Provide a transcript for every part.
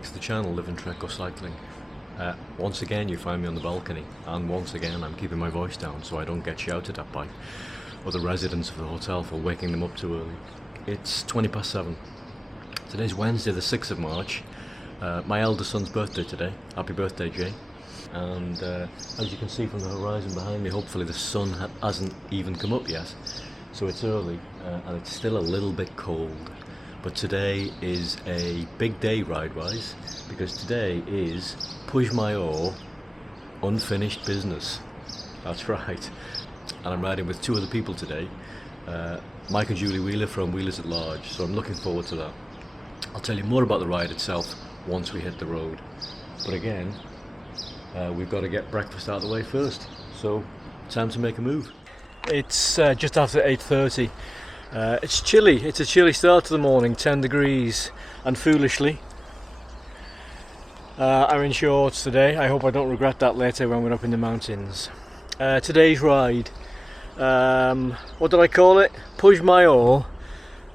back to the channel, Live and Trek or Cycling. Once again you find me on the balcony, and once again I'm keeping my voice down so I don't get shouted at by other residents of the hotel for waking them up too early. It's 7:20. Today's Wednesday the 6th of March, my eldest son's birthday today. Happy birthday, Jay. And as you can see from the horizon behind me, hopefully the sun hasn't even come up yet, so it's early and it's still a little bit cold. But today is a big day ride-wise, because today is Puig Major unfinished business. That's right. And I'm riding with two other people today, Mike and Julie Wheeler from Wheelers at Large, so I'm looking forward to that. I'll tell you more about the ride itself once we hit the road. But again, we've got to get breakfast out of the way first, so time to make a move. It's just after 8:30. It's chilly. It's a chilly start to the morning, 10 degrees, and foolishly I'm in shorts today. I hope I don't regret that later when we're up in the mountains. Today's ride, what did I call it? Puig Major,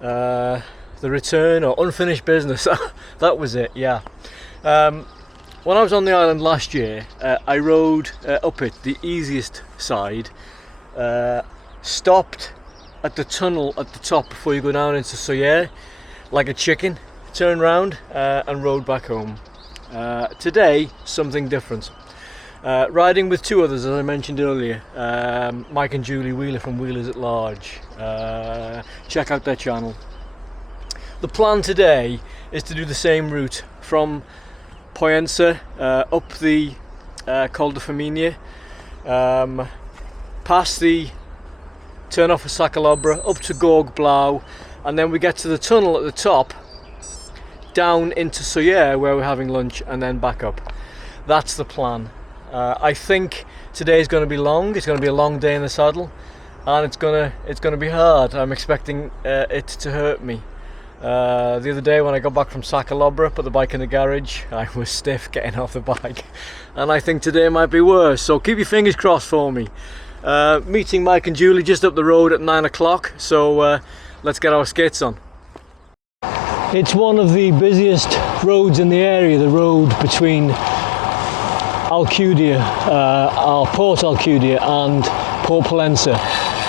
the return or unfinished business. That was it, yeah. When I was on the island last year, I rode up it, the easiest side, stopped at the tunnel at the top before you go down into Sa, like a chicken, turned round and rode back home. Today, something different. Riding with two others, as I mentioned earlier, Mike and Julie Wheeler from Wheelers at Large. Check out their channel. The plan today is to do the same route from Pollencia up the Col de Femenia, past the turn off of Sa Calobra, up to Gorg Blau, and then we get to the tunnel at the top, down into Sa where we're having lunch, and then back up. That's the plan. I think today's going to be long. It's going to be a long day in the saddle, and it's going to be hard. I'm expecting it to hurt me. The other day when I got back from Sa Calobra, put the bike in the garage, I was stiff getting off the bike, and I think today might be worse, so keep your fingers crossed for me. Meeting Mike and Julie just up the road at 9 o'clock, so let's get our skates on. It's one of the busiest roads in the area, the road between Alcudia, our Port Alcudia and Port Pollencia,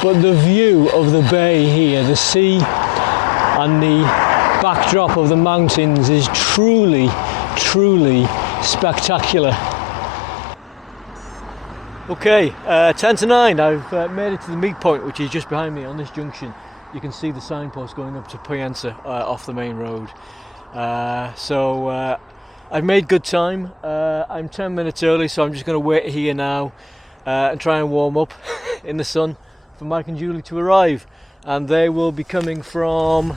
but the view of the bay here, the sea and the backdrop of the mountains is truly spectacular. Okay, 10 to 9, I've made it to the meet point, which is just behind me on this junction. You can see the signpost going up to Pollencia off the main road. So I've made good time. I'm 10 minutes early, so I'm just going to wait here now and try and warm up in the sun for Mike and Julie to arrive. And they will be coming from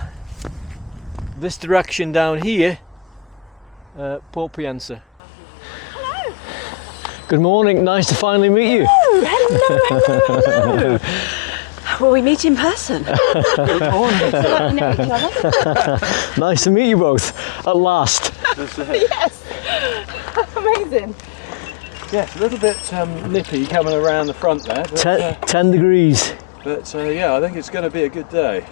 this direction down here, Port Pollencia. Hello. Good morning, nice to finally meet you. Hello. Well, we meet in person. Good morning. So like we know each other. Nice to meet you both, at last. Yes. Amazing. Yeah, it's a little bit nippy coming around the front there. But, 10 degrees. But yeah, I think it's going to be a good day.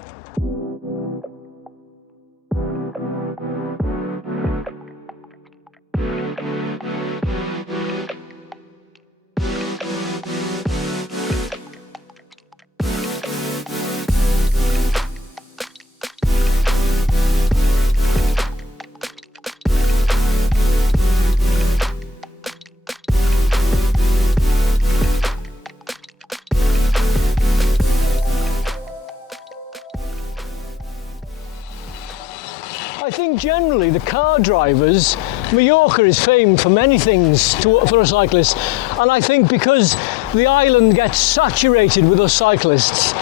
I think generally the car drivers, Majorca is famed for many things for a cyclist, and I think because the island gets saturated with us cyclists,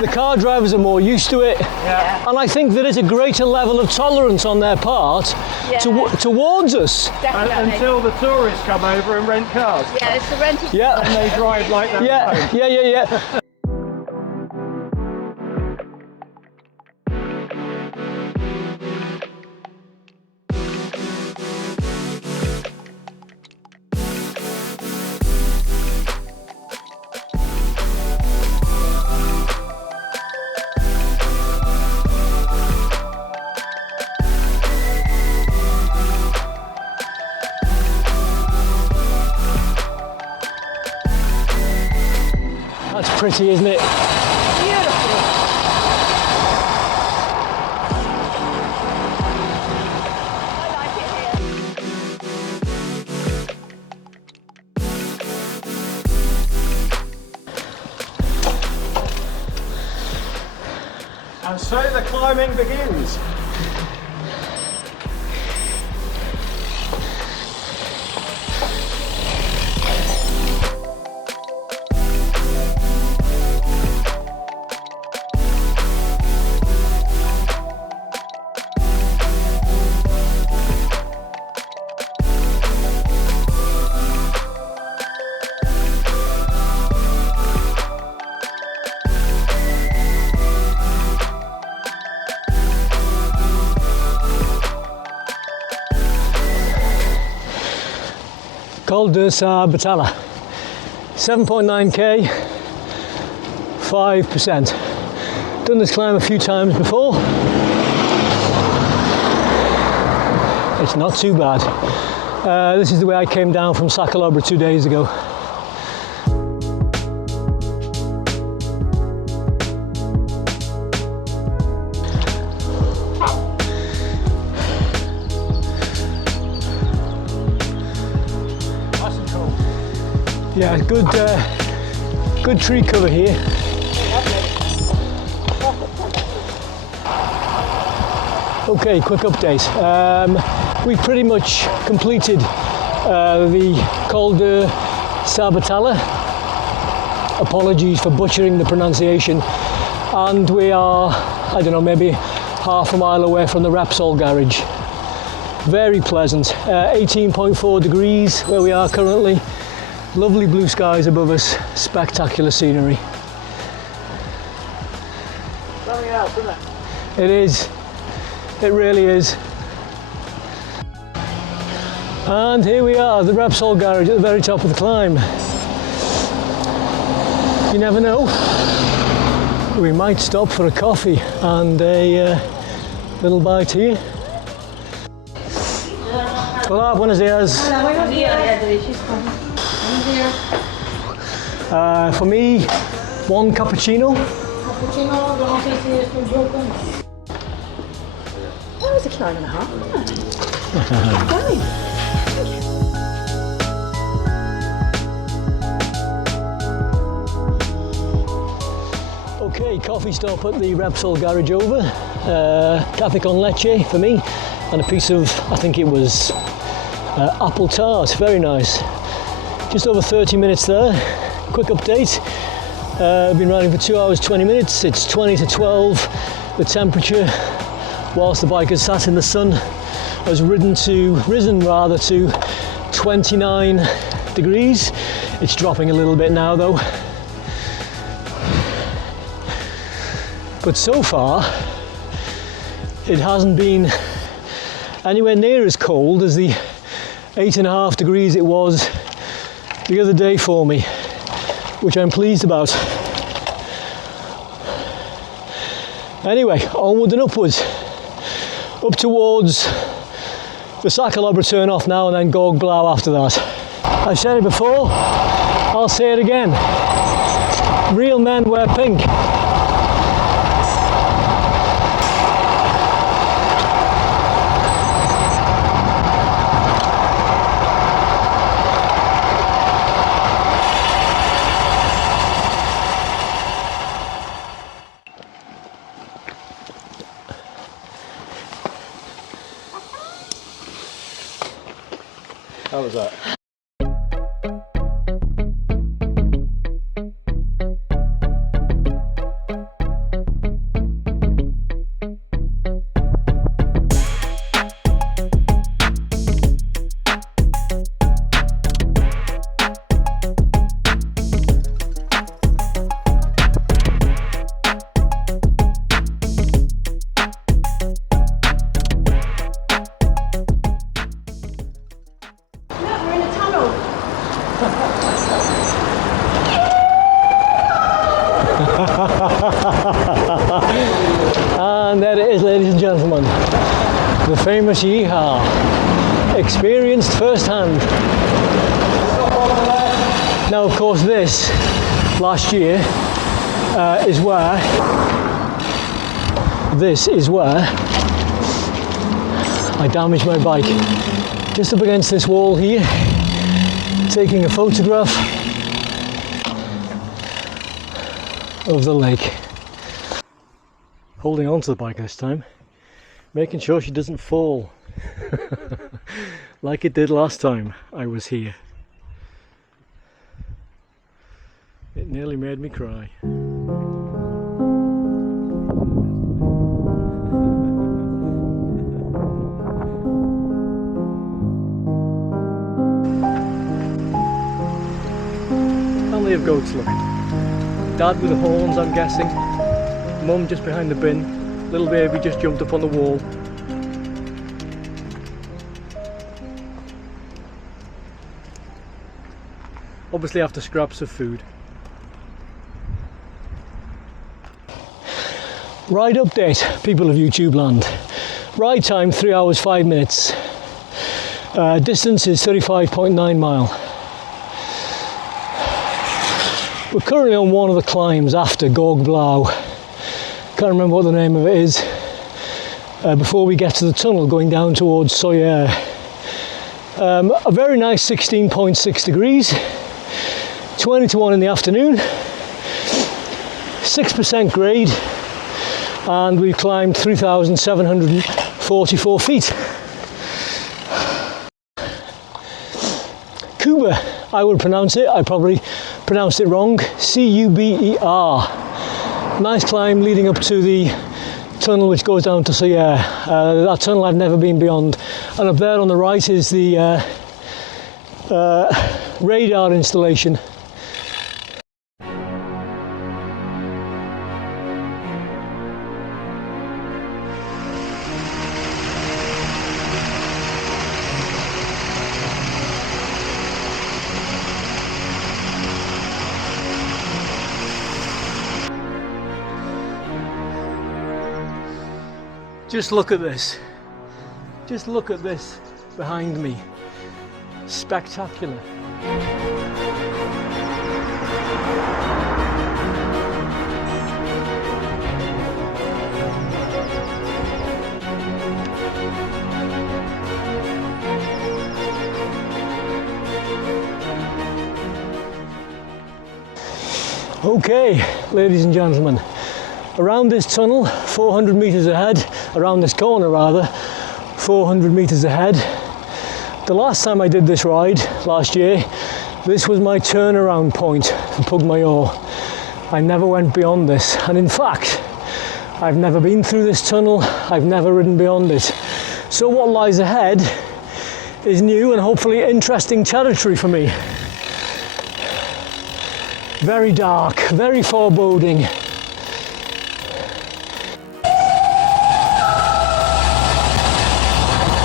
the car drivers are more used to it, and I think there is a greater level of tolerance on their part towards us. Until the tourists come over and rent cars. Yeah, it's the rented. Yeah. And they drive like that. Yeah. pretty, isn't it? Beautiful. I like it here. And so the climbing begins. Col de Sa Calobra, 7.9k, 5%. Done this climb a few times before. It's not too bad. This is the way I came down from Sa Calobra 2 days ago. Yeah, good tree cover here. Okay, quick update. We've pretty much completed the Col de Sa Calobra. Apologies for butchering the pronunciation. And we are, I don't know, maybe half a mile away from the Repsol garage. Very pleasant. 18.4 degrees where we are currently. Lovely blue skies above us, spectacular scenery. Something else, isn't it? It is, it really is. And here we are, the Repsol garage at the very top of the climb. You never know, we might stop for a coffee and a little bite here. Hola, buenos días. For me, one cappuccino. That was a climb and a half, wasn't it? Fine. Okay, coffee stop at the Repsol garage over. Café con leche for me, and a piece of, I think it was apple tart, very nice. Just over 30 minutes there. Quick update. I've been riding for 2 hours 20 minutes. It's 20 to 12. The temperature, whilst the bike has sat in the sun, has risen to 29 degrees. It's dropping a little bit now though. But so far, it hasn't been anywhere near as cold as the 8.5 degrees it was the other day for me, which I'm pleased about. Anyway, onward and upwards, up towards the Sa Calobra turn off now and then Gorg Blau after that. I've said it before, I'll say it again. Real men wear pink. How was that? And there it is, ladies and gentlemen, the famous Yeehaw, experienced firsthand. Now of course this last year is where I damaged my bike. Just up against this wall here, taking a photograph of the lake. Holding on to the bike this time, making sure she doesn't fall like it did last time I was here. It nearly made me cry. Family of goats, look. Dad with the horns, I'm guessing. Mum just behind the bin. Little baby just jumped up on the wall. Obviously after scraps of food. Ride update, people of YouTube land. Ride time 3 hours 5 minutes. Distance is 35.9 miles. We're currently on one of the climbs after Gorg Blau. Can't remember what the name of it is. Before we get to the tunnel going down towards Soyer. A very nice 16.6 degrees. 20 to 1 in the afternoon. 6% grade. And we've climbed 3,744 feet. Cuber, I would pronounce it. I probably pronounced it wrong. C-U-B-E-R. Nice climb leading up to the tunnel which goes down to Soyer. That tunnel I've never been beyond. And up there on the right is the radar installation. Just look at this. Just look at this behind me. Spectacular. Okay, ladies and gentlemen. Around this tunnel, 400 metres ahead, around this corner rather, 400 metres ahead. The last time I did this ride, last year, this was my turnaround point for Puig Major. I never went beyond this, and in fact, I've never been through this tunnel, I've never ridden beyond it. So what lies ahead is new and hopefully interesting territory for me. Very dark, very foreboding.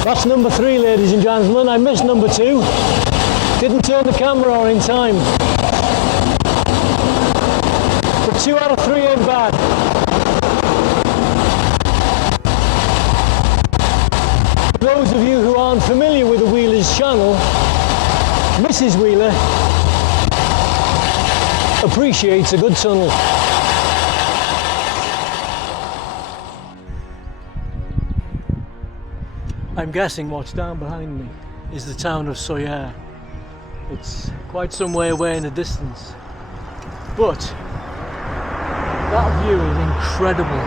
That's number 3, ladies and gentlemen. I missed number 2. Didn't turn the camera on in time. But 2 out of 3 ain't bad. For those of you who aren't familiar with the Wheeler's channel, Mrs. Wheeler appreciates a good tunnel. I'm guessing what's down behind me is the town of Soyer. It's quite some way away in the distance, but that view is incredible.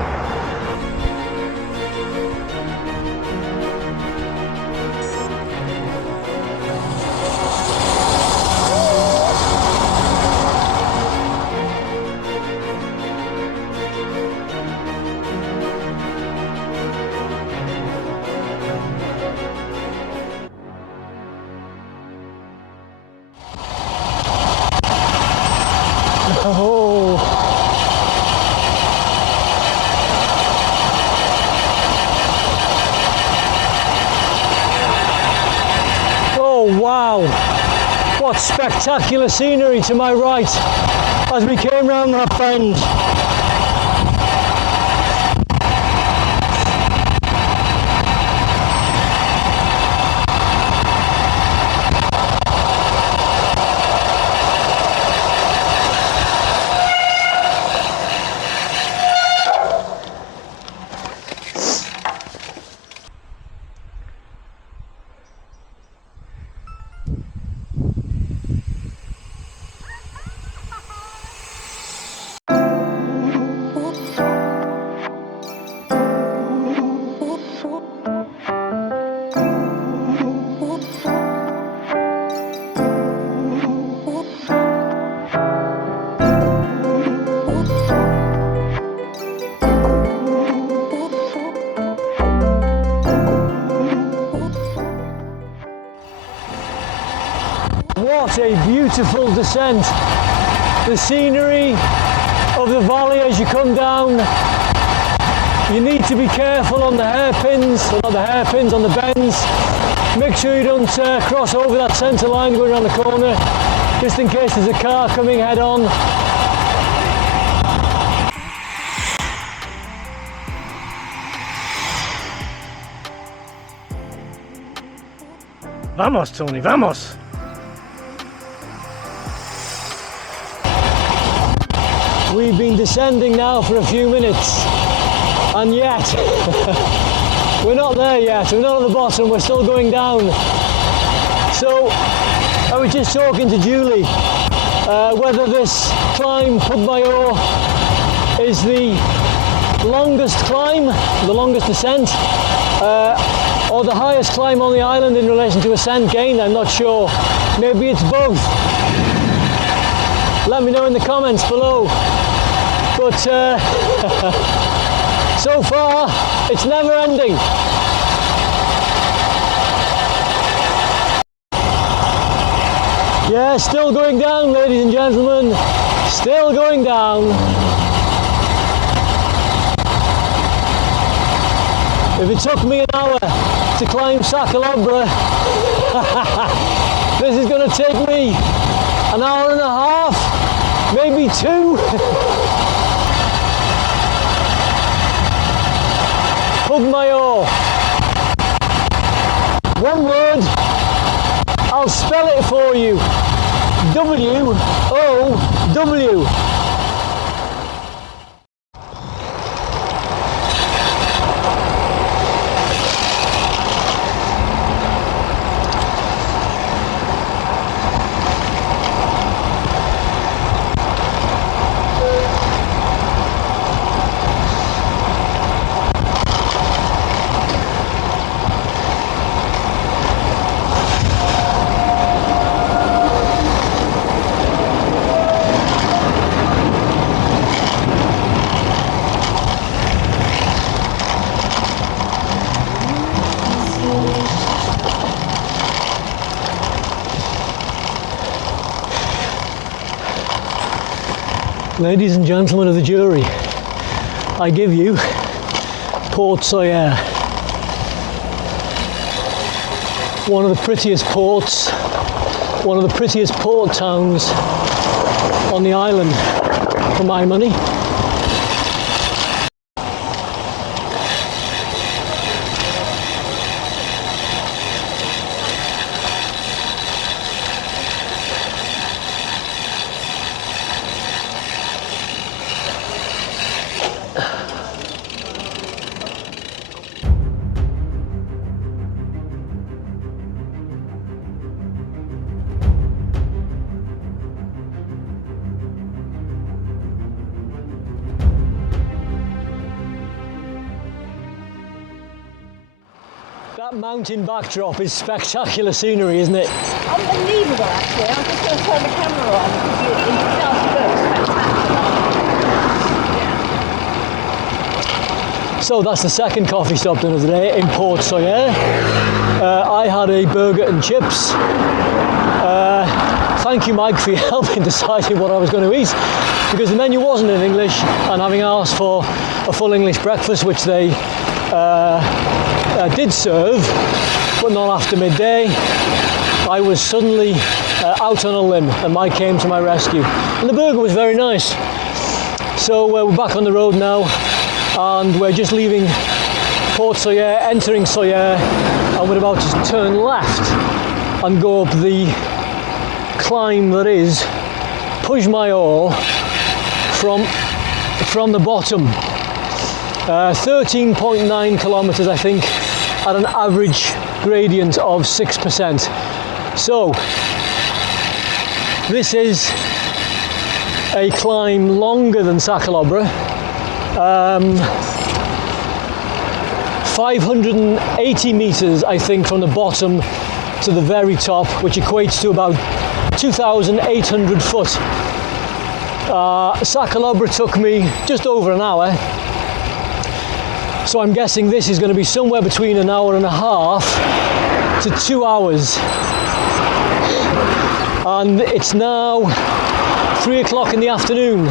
Oh. Oh wow, what spectacular scenery to my right as we came round that bend. What a beautiful descent. The scenery of the valley as you come down. You need to be careful on the hairpins, or not the hairpins, on the bends. Make sure you don't cross over that centre line going around the corner, just in case there's a car coming head on. Vamos, Tony, vamos! We've been descending now for a few minutes, and yet we're not there yet. We're not at the bottom, we're still going down. So I was just talking to Julie whether this climb, Puig Major, is the longest climb, the longest descent, or the highest climb on the island in relation to ascent gained. I'm not sure. Maybe it's both. Let me know in the comments below. But so far, it's never ending. Yeah, still going down, ladies and gentlemen. Still going down. If it took me an hour to climb Sa Calobra, this is going to take me an hour and a half, maybe two. Puig Major. One word, I'll spell it for you. W-O-W. Ladies and gentlemen of the jury, I give you Port Sawyer, one of the prettiest ports, one of the prettiest port towns on the island, for my money. That mountain backdrop is spectacular scenery, isn't it? Unbelievable, actually. I'm just going to turn the camera on because it does look spectacular. So that's the second coffee stop dinner today in Port Sawyer. I had a burger and chips. Thank you, Mike, for your help in deciding what I was going to eat, because the menu wasn't in English, and having asked for a full English breakfast, which they did serve, but not after midday, I was suddenly out on a limb, and Mike came to my rescue. And the burger was very nice. So we're back on the road now, and we're just leaving Port Sawyer, entering Sawyer, and we're about to turn left and go up the climb that is Puig Major from the bottom. 13.9 kilometers, I think, at an average gradient of 6%. So this is a climb longer than Sa Calobra, 580 meters, I think, from the bottom to the very top, which equates to about 2,800 foot. Sa Calobra took me just over an hour, so I'm guessing this is going to be somewhere between an hour and a half to 2 hours. and it's now 3 o'clock in the afternoon.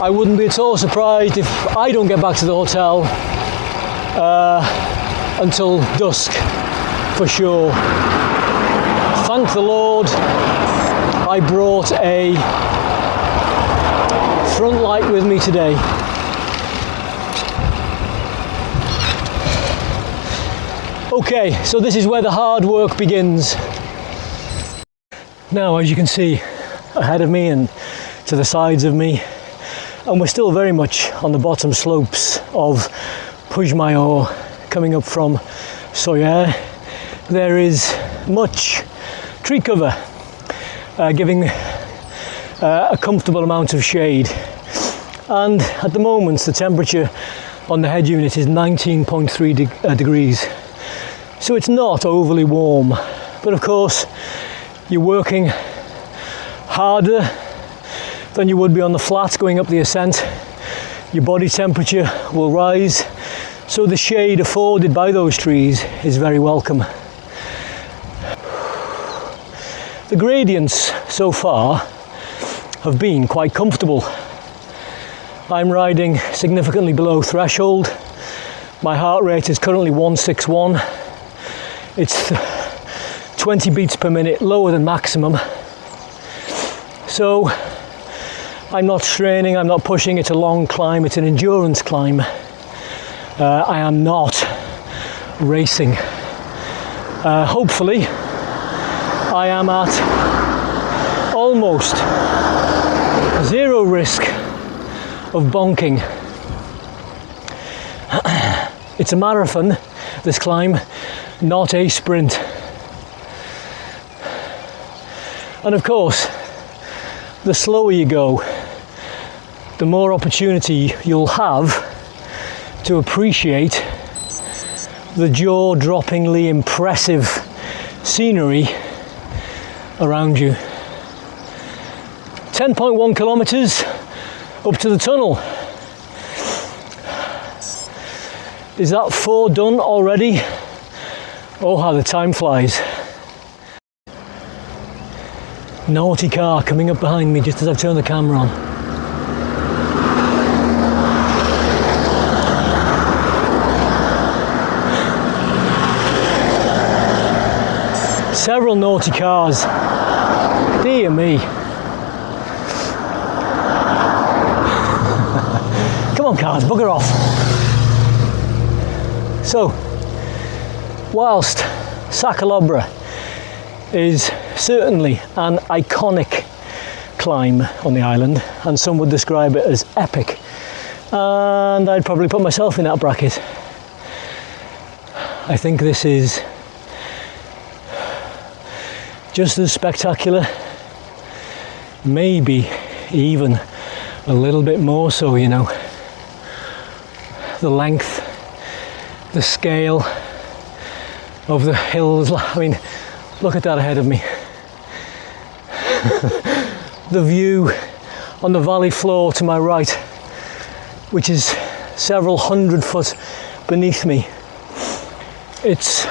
I wouldn't be at all surprised if I don't get back to the hotel until dusk, for sure. Thank the Lord I brought a front light with me today. Okay, so this is where the hard work begins. Now, as you can see ahead of me and to the sides of me, and we're still very much on the bottom slopes of Puig Major coming up from Sa, there is much tree cover giving a comfortable amount of shade, and at the moment the temperature on the head unit is 19.3 degrees, so it's not overly warm, but of course you're working harder than you would be on the flats going up the ascent. Your body temperature will rise, so the shade afforded by those trees is very welcome. The gradients so far have been quite comfortable. I'm riding significantly below threshold. My heart rate is currently 161. It's 20 beats per minute lower than maximum. So I'm not straining, I'm not pushing. It's a long climb, it's an endurance climb. I am not racing. Hopefully I am at almost zero risk of bonking. It's a marathon, this climb, not a sprint. And of course, the slower you go, the more opportunity you'll have to appreciate the jaw-droppingly impressive scenery around you. 10.1 kilometers up to the tunnel. Is that 4 done already? Oh, how the time flies. Naughty car coming up behind me just as I've turned the camera on. Several naughty cars. Dear me. Come on cars, bugger off. So, whilst Sa Calobra is certainly an iconic climb on the island, and some would describe it as epic, and I'd probably put myself in that bracket, I think this is just as spectacular, maybe even a little bit more so, you know. The length, the scale of the hills, I mean, look at that ahead of me. The view on the valley floor to my right, which is several 100 foot beneath me. It's,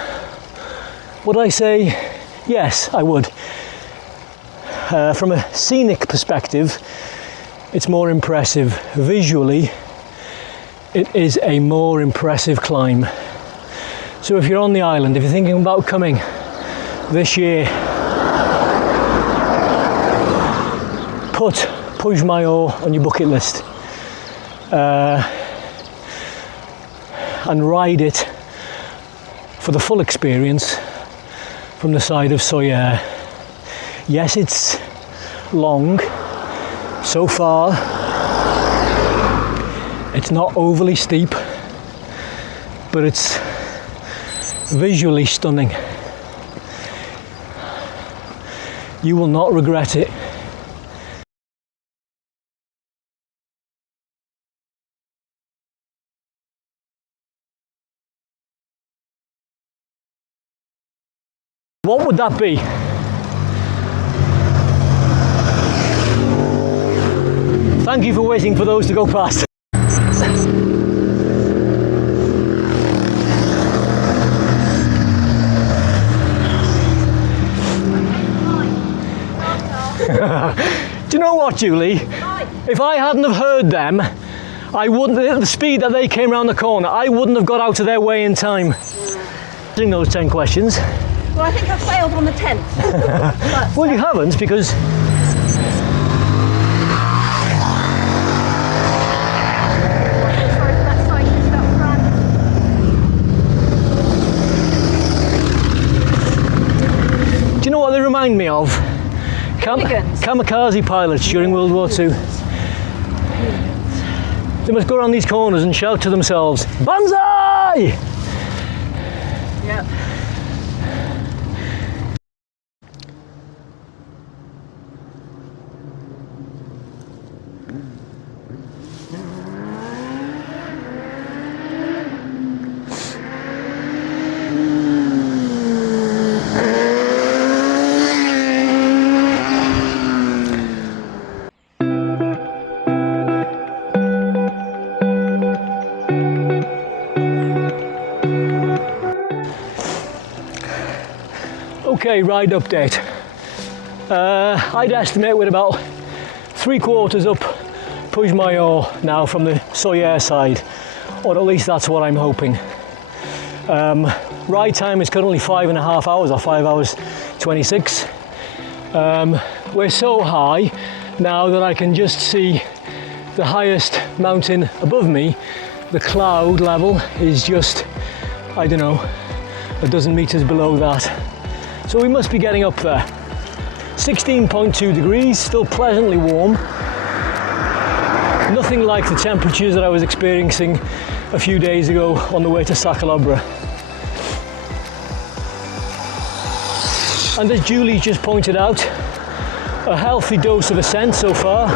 would I say, yes, I would. From a scenic perspective, it's more impressive. Visually, it is a more impressive climb. So if you're on the island, if you're thinking about coming this year, put Puig Major on your bucket list and ride it for the full experience from the side of Sa. Yes, it's long so far. It's not overly steep, but it's visually stunning. You will not regret it. What would that be? Thank you for waiting for those to go past. what, Julie? If I hadn't have heard them, I wouldn't, at the speed that they came around the corner, I wouldn't have got out of their way in time. Answering those 10 questions. Well, I think I failed on the 10th. Well, you haven't, because do you know what they remind me of? Kamikaze pilots during World War II. They must go around these corners and shout to themselves, "Banzai!" Yeah. Okay, ride update. I'd estimate we're about 3/4 up Puig Major now from the Sa side, or at least that's what I'm hoping. Ride time is currently 5.5 hours, or 5 hours 26. We're so high now that I can just see the highest mountain above me. The cloud level is just, I don't know, a dozen meters below that. So we must be getting up there. 16.2 degrees, still pleasantly warm. Nothing like the temperatures that I was experiencing a few days ago on the way to Sa Calobra. And as Julie just pointed out, a healthy dose of ascent so far,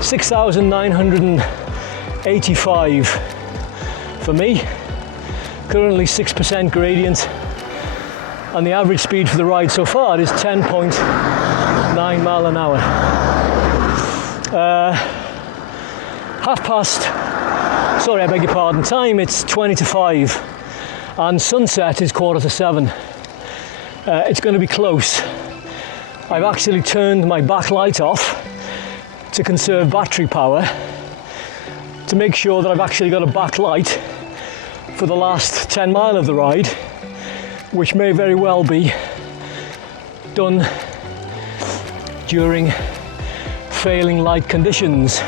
6,985 for me. Currently 6% gradient. And the average speed for the ride so far is 10.9 mile an hour. I beg your pardon, time it's 20 to 5 and sunset is 6:45. It's going to be close. I've actually turned my backlight off to conserve battery power, to make sure that I've actually got a backlight for the last 10 mile of the ride, which may very well be done during failing light conditions.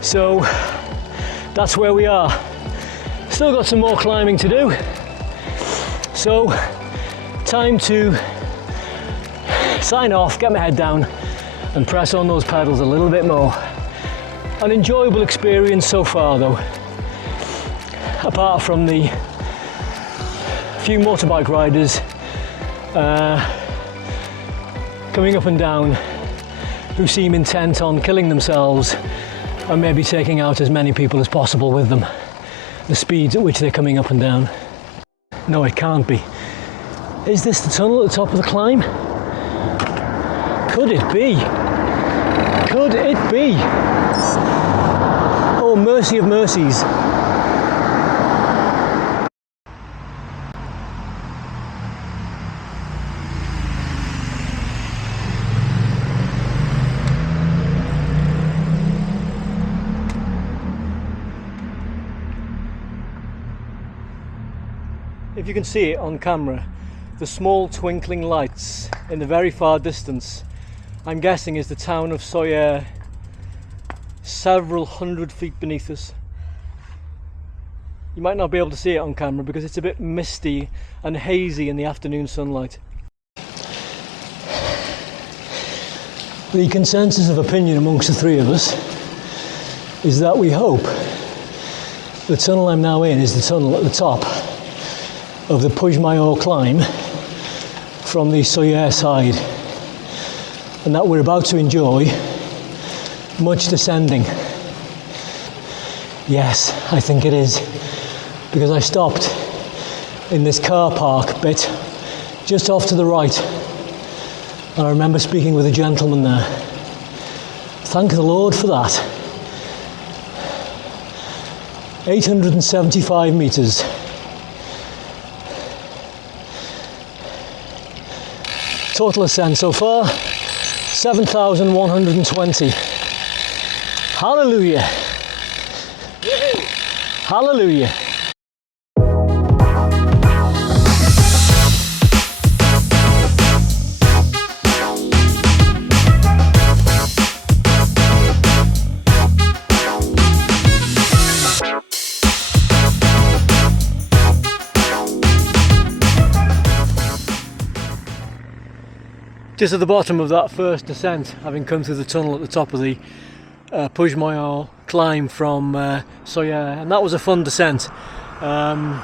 So that's where we are. Still got some more climbing to do. So time to sign off, get my head down and press on those pedals a little bit more. An enjoyable experience so far though, apart from the few motorbike riders coming up and down who seem intent on killing themselves and maybe taking out as many people as possible with them. The speeds at which they're coming up and down. No, it can't be. Is this the tunnel at the top of the climb? Could it be? Could it be? Oh, mercy of mercies. If you can see it on camera, the small twinkling lights in the very far distance, I'm guessing is the town of Sa, several hundred feet beneath us. You might not be able to see it on camera because it's a bit misty and hazy in the afternoon sunlight. The consensus of opinion amongst the three of us is that we hope the tunnel I'm now in is the tunnel at the top of the Puig Major climb from the Sa side, and that we're about to enjoy much descending. Yes, I think it is, because I stopped in this car park bit just off to the right, and I remember speaking with a gentleman there. Thank the Lord for that. 875 metres. Total ascent so far, 7,120. Hallelujah. Hallelujah. Just at the bottom of that first descent, having come through the tunnel at the top of the Puig Major climb from Soya, and that was a fun descent. On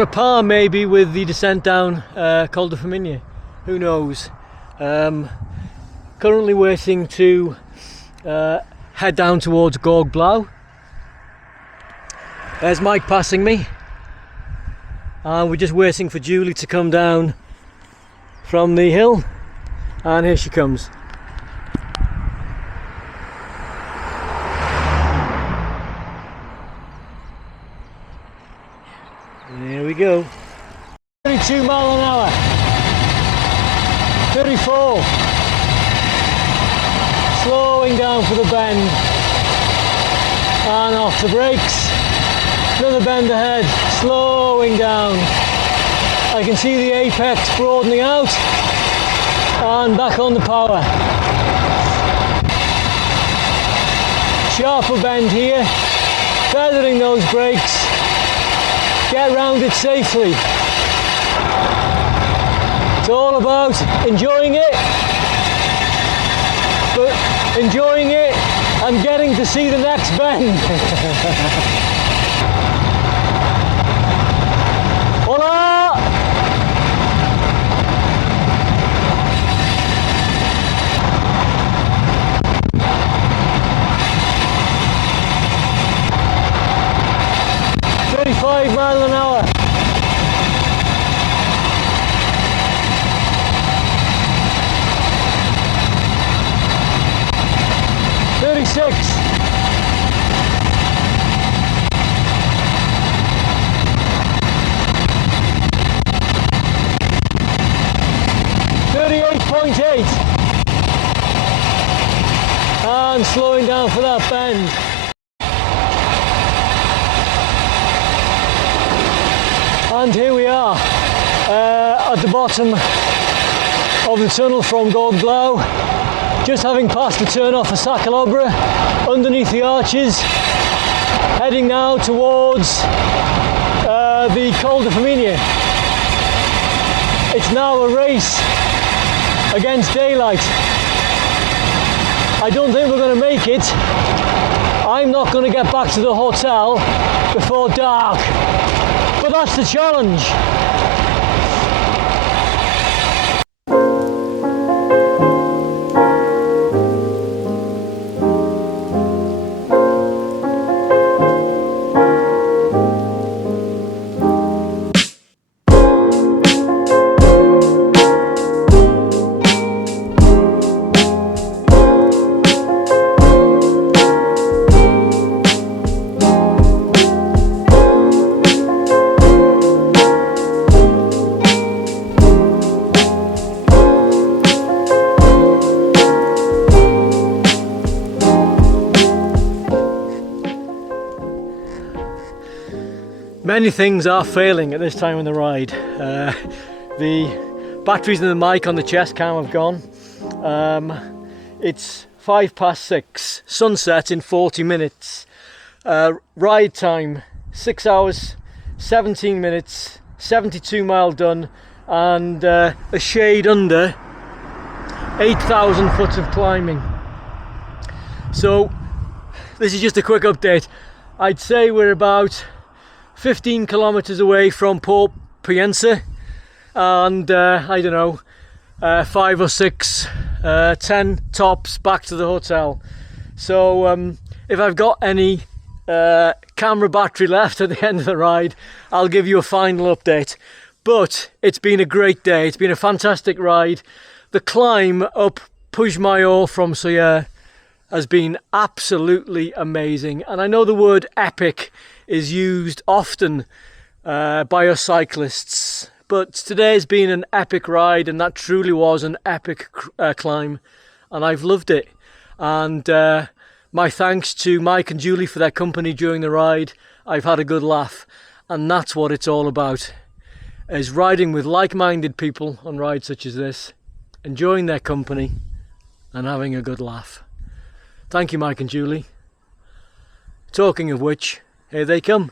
a par maybe with the descent down Col de Famiglia, who knows. Currently waiting to head down towards Gorg Blau. There's Mike passing me, and we're just waiting for Julie to come down from the hill, and here she comes. There we go. 32 mile an hour. 34. Slowing down for the bend. And off the brakes. Another bend ahead. Slowing down. I can see the apex broadening out. And back on the power. Sharper bend here. Feathering those brakes. Get round it safely. It's all about enjoying it, but enjoying it and getting to see the next bend. Hola! Mile an hour. 36. 38.8. And slowing down for that bend. And here we are at the bottom of the tunnel from Gorg Blau, just having passed the turn off for Sa Calobra, underneath the arches, heading now towards the Col de Famiglia. It's now a race against daylight. I don't think we're going to make it. I'm not going to get back to the hotel before dark. But that's the challenge. Many things are failing at this time in the ride. The batteries in the mic on the chest cam have gone. It's 6:05, sunset in 40 minutes. Ride time 6 hours, 17 minutes, 72 mile done, and a shade under 8,000 foot of climbing. So this is just a quick update. I'd say we're about 15 kilometers away from Pollencia, and I don't know, 5 or 6, 10 tops back to the hotel. So if I've got any camera battery left at the end of the ride, I'll give you a final update. But it's been a great day. It's been a fantastic ride. The climb up Puig Major from Soya has been absolutely amazing, and I know the word epic is used often by us cyclists, But today's been an epic ride, and that truly was an epic climb, and I've loved it. And my thanks to Mike and Julie for their company during the ride. I've had a good laugh, and that's what it's all about, is riding with like-minded people on rides such as this, enjoying their company and having a good laugh. Thank you, Mike and Julie. Talking of which, here they come.